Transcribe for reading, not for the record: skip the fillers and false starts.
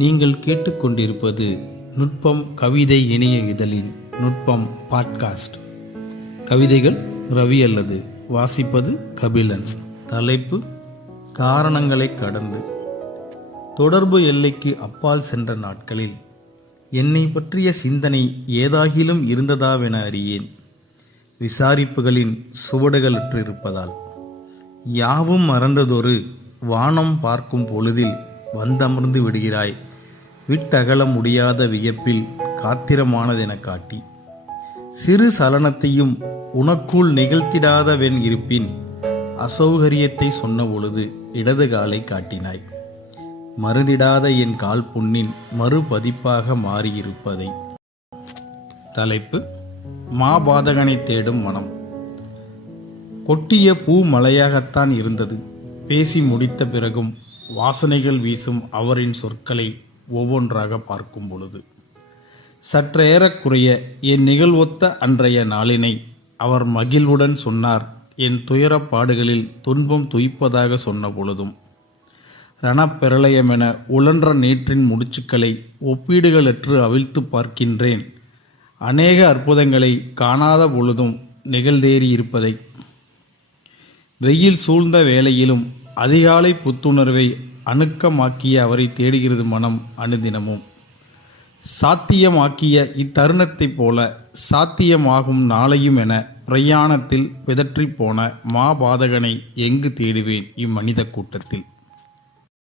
நீங்கள் கேட்டுக்கொண்டிருப்பது நுட்பம் கவிதை இணைய இதழின் நுட்பம் பாட்காஸ்ட். கவிதைகள் ரவி அல்லது வாசிப்பது கபிலன். தலைப்பு: காரணங்களை கடந்து. தொடர்பு எல்லைக்கு அப்பால் சென்ற நாட்களில் என்னை பற்றிய சிந்தனை ஏதாகிலும் இருந்ததாவென அறியேன். விசாரிப்புகளின் சுவடுகளற்றிருப்பதால் யாவும் மறந்ததொரு வானம் பார்க்கும் பொழுதில் வந்தமர்ந்து விடுகிறாய். விட்டகல முடியாத வியப்பில் காத்திரமானதென காட்டி, சிறு சலனத்தையும் உனக்குள் நிகழ்த்திடாதவன் இருப்பின் அசௌகரியத்தை சொன்ன பொழுது இடது காலை காட்டினாய். மருந்திடாத என் கால் புண்ணின் மறுபதிப்பாக மாறியிருப்பதை. தலைப்பு: மாபாதகனை தேடும் மனம். கொட்டிய பூ மலையாகத்தான் இருந்தது. பேசி முடித்த பிறகும் வாசனைகள் வீசும் அவரின் சொற்களை ஒவ்வொன்றாக பார்க்கும் பொழுது சற்றேறக்குறைய என் நிகழ்வொத்த அன்றைய நாளினை அவர் மகிழ்வுடன் சொன்னார். என் துயரப்பாடுகளில் துன்பம் துய்ப்பதாக சொன்ன பொழுதும் ரணப்பெரளயமென உழன்ற நேற்றின் முடிச்சுக்களை ஒப்பீடுகளற்று அவிழ்த்து பார்க்கின்றேன். அநேக அற்புதங்களை காணாத பொழுதும் நிகழ்ந்தேறி இருப்பதை. வெயில் சூழ்ந்த வேளையிலும் அதிகாலை புத்துணர்வை அணுக்கமாக்கிய அவரை தேடுகிறது மனம் அனுதினமும். சாத்தியமாக்கிய இத்தருணத்தைப் போல சாத்தியமாகும் நாளையும் என பிரயாணத்தில் பிதற்றிப் போன மாபாதகனை எங்கு தேடுவேன் இம்மனித கூட்டத்தில்?